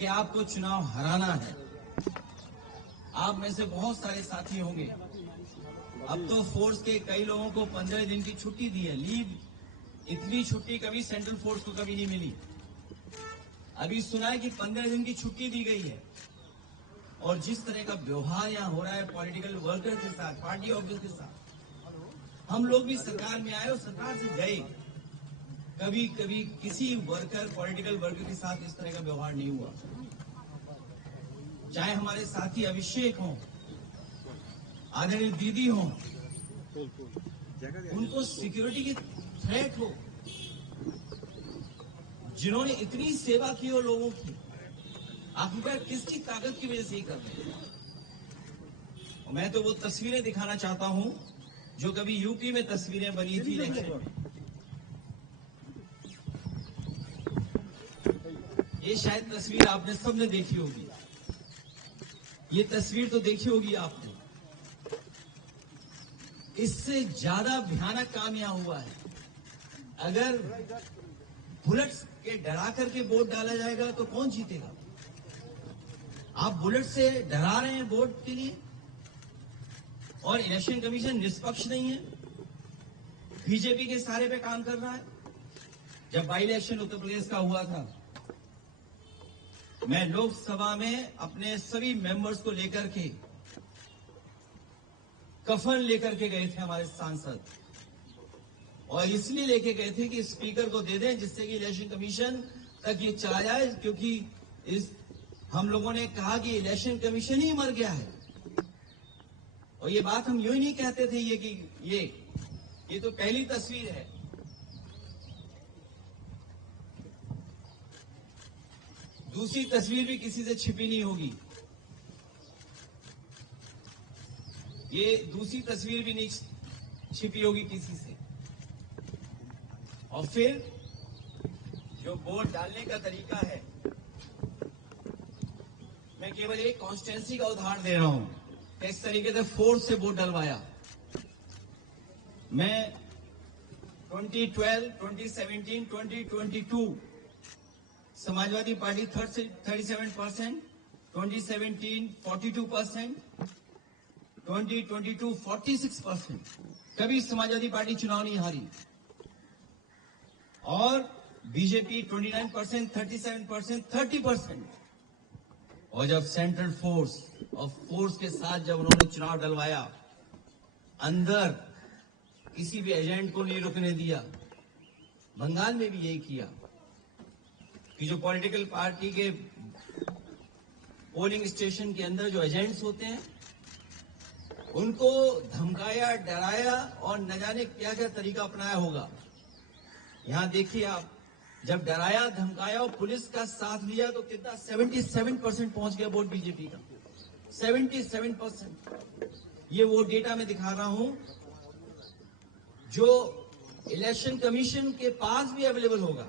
कि आपको चुनाव हराना है। आप में से बहुत सारे साथी होंगे, अब तो फोर्स के कई लोगों को 15 दिन की छुट्टी दी है, लीव। इतनी छुट्टी कभी सेंट्रल फोर्स को कभी नहीं मिली। अभी सुना है कि 15 दिन की छुट्टी दी गई है। और जिस तरह का व्यवहार यहाँ हो रहा है पॉलिटिकल वर्कर के साथ, पार्टी ऑफिस के साथ, हम लोग भी सरकार में आए और सरकार से गए, कभी कभी किसी वर्कर, पॉलिटिकल वर्कर के साथ इस तरह का व्यवहार नहीं हुआ। चाहे हमारे साथी अभिषेक हों, आदरणीय दीदी हों, उनको सिक्योरिटी की थ्रेट हो, जिन्होंने इतनी सेवा की हो लोगों की, आखिरकार किसकी ताकत की वजह से ही कर रहे हैं। और मैं तो वो तस्वीरें दिखाना चाहता हूं जो कभी यूपी में तस्वीरें बनी थी इलेक्शन में। ये शायद तस्वीर आपने सबने देखी होगी, ये तस्वीर तो देखी होगी आपने। इससे ज्यादा भयानक काम यहां हुआ है। अगर बुलेट्स के डरा करके वोट डाला जाएगा तो कौन जीतेगा? आप बुलेट से डरा रहे हैं वोट के लिए, और इलेक्शन कमीशन निष्पक्ष नहीं है, बीजेपी के सहारे पे काम कर रहा है। जब बाई इलेक्शन उत्तर प्रदेश का हुआ था, मैं लोकसभा में अपने सभी मेंबर्स को लेकर के, कफन लेकर के गए थे हमारे सांसद, और इसलिए लेके गए थे कि स्पीकर को दे दें जिससे कि इलेक्शन कमीशन तक ये चला जाए, क्योंकि हम लोगों ने कहा कि इलेक्शन कमीशन ही मर गया है। और ये बात हम यूं ही नहीं कहते थे, ये तो पहली तस्वीर है। दूसरी तस्वीर भी किसी से छिपी नहीं होगी, ये दूसरी तस्वीर भी नहीं छिपी होगी किसी से। और फिर जो वोट डालने का तरीका है, मैं केवल एक कॉन्स्टिट्यूंसी का उदाहरण दे रहा हूं, किस तरीके से फोर्स से वोट डलवाया। मैं 2012, 2017, 2022 समाजवादी पार्टी 37%, 2017 42%, 2022 46%। कभी समाजवादी पार्टी चुनाव नहीं हारी। और बीजेपी 29%, 37%, 30%। और जब सेंट्रल फोर्स और फोर्स के साथ जब उन्होंने चुनाव डलवाया, अंदर किसी भी एजेंट को नहीं रुकने दिया। बंगाल में भी यही किया कि जो पॉलिटिकल पार्टी के पोलिंग स्टेशन के अंदर जो एजेंट्स होते हैं, उनको धमकाया, डराया और न जाने क्या क्या तरीका अपनाया होगा। यहां देखिए आप, जब डराया, धमकाया और पुलिस का साथ लिया तो कितना 77% पहुंच गया वोट बीजेपी का। 77%। ये वो डेटा मैं दिखा रहा हूं जो इलेक्शन कमीशन के पास भी अवेलेबल होगा।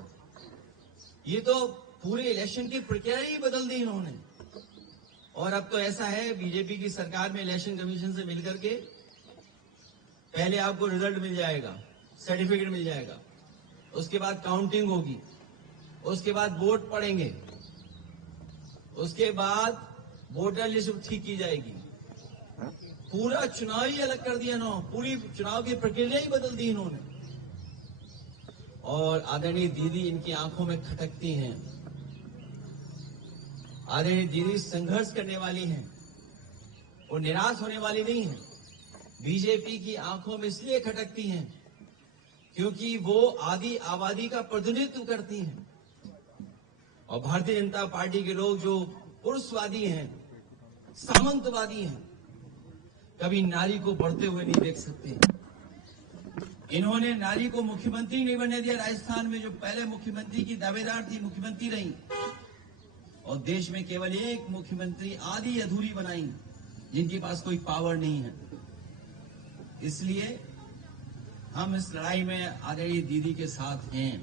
ये तो पूरे इलेक्शन की प्रक्रिया ही बदल दी इन्होंने। और अब तो ऐसा है, बीजेपी की सरकार में इलेक्शन कमीशन से मिलकर के पहले आपको रिजल्ट मिल जाएगा, सर्टिफिकेट मिल जाएगा, उसके बाद काउंटिंग होगी, उसके बाद वोट पड़ेंगे, उसके बाद वोटर लिस्ट ठीक की जाएगी। पूरा चुनाव ही अलग कर दिया इन्होंने, पूरी चुनाव की प्रक्रिया ही बदल दी इन्होंने। और आदरणीय दीदी इनकी आंखों में खटकती हैं। आदरणीय दीदी संघर्ष करने वाली हैं, वो निराश होने वाली नहीं है। बीजेपी की आंखों में इसलिए खटकती हैं क्योंकि वो आदि आबादी का प्रतिनिधित्व करती हैं। और भारतीय जनता पार्टी के लोग जो पुरुषवादी हैं, सामंतवादी हैं, कभी नारी को बढ़ते हुए नहीं देख सकते। इन्होंने नारी को मुख्यमंत्री नहीं बनने दिया। राजस्थान में जो पहले मुख्यमंत्री की दावेदार थी, मुख्यमंत्री रही, और देश में केवल एक मुख्यमंत्री आधी अधूरी बनाई, जिनके पास कोई पावर नहीं है। इसलिए हम इस लड़ाई में आदरणीय दीदी के साथ हैं,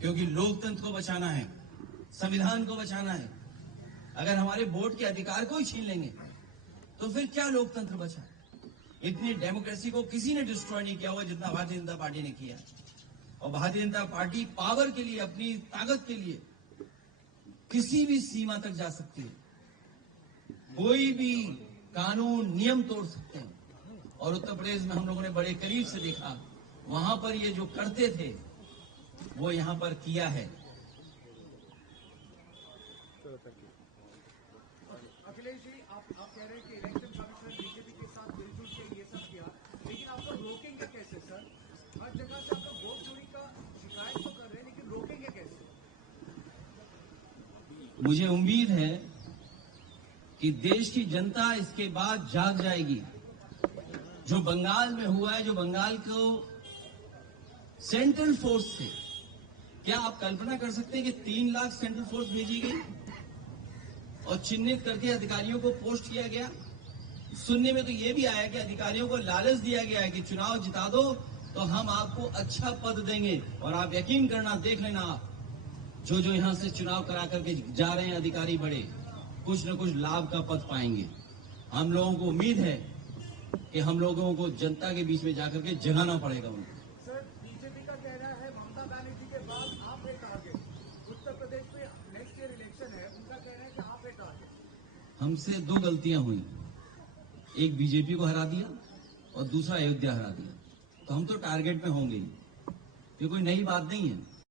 क्योंकि लोकतंत्र को बचाना है, संविधान को बचाना है। अगर हमारे वोट के अधिकार को ही छीन लेंगे तो फिर क्या लोकतंत्र बचा? इतनी डेमोक्रेसी को किसी ने डिस्ट्रॉय नहीं किया हुआ जितना भारतीय जनता पार्टी ने किया। और भारतीय जनता पार्टी पावर के लिए, अपनी ताकत के लिए किसी भी सीमा तक जा सकती है, कोई भी कानून नियम तोड़ सकते हैं। और उत्तर प्रदेश में हम लोगों ने बड़े करीब से देखा, वहां पर ये जो करते थे वो यहां पर किया है। अखिलेश जी, आप कह रहे हैं कि इलेक्शन कमीशन बीजेपी के साथ मिलजुल के ये सब किया, लेकिन आप लोग रोकेंगे कैसे सर? हर जगह से आप लोग वोट चोरी का शिकायत तो कर रहे हैं, लेकिन रोकेंगे कैसे? मुझे उम्मीद है कि देश की जनता इसके बाद जाग जाएगी। जो बंगाल में हुआ है, जो बंगाल को सेंट्रल फोर्स से, क्या आप कल्पना कर सकते हैं कि 3 लाख सेंट्रल फोर्स भेजी गई और चिन्हित करके अधिकारियों को पोस्ट किया गया? सुनने में तो यह भी आया कि अधिकारियों को लालच दिया गया है कि चुनाव जिता दो तो हम आपको अच्छा पद देंगे। और आप यकीन करना, देख लेना, आप जो जो यहां से चुनाव करा करके जा रहे हैं अधिकारी बड़े, कुछ न कुछ लाभ का पद पाएंगे। हम लोगों को उम्मीद है कि हम लोगों को जनता के बीच में जाकर के जगाना पड़ेगा उनको। सर, बीजेपी का कहना है ममता बनर्जी के बाद आप है टारगेट। उत्तर प्रदेश में नेक्स्ट ईयर इलेक्शन है, उनका कहना है कि आप है टारगेट। हमसे 2 गलतियां हुई, एक बीजेपी को हरा दिया और दूसरा अयोध्या हरा दिया, तो हम तो टारगेट में होंगे ही। ये कोई नई बात नहीं है।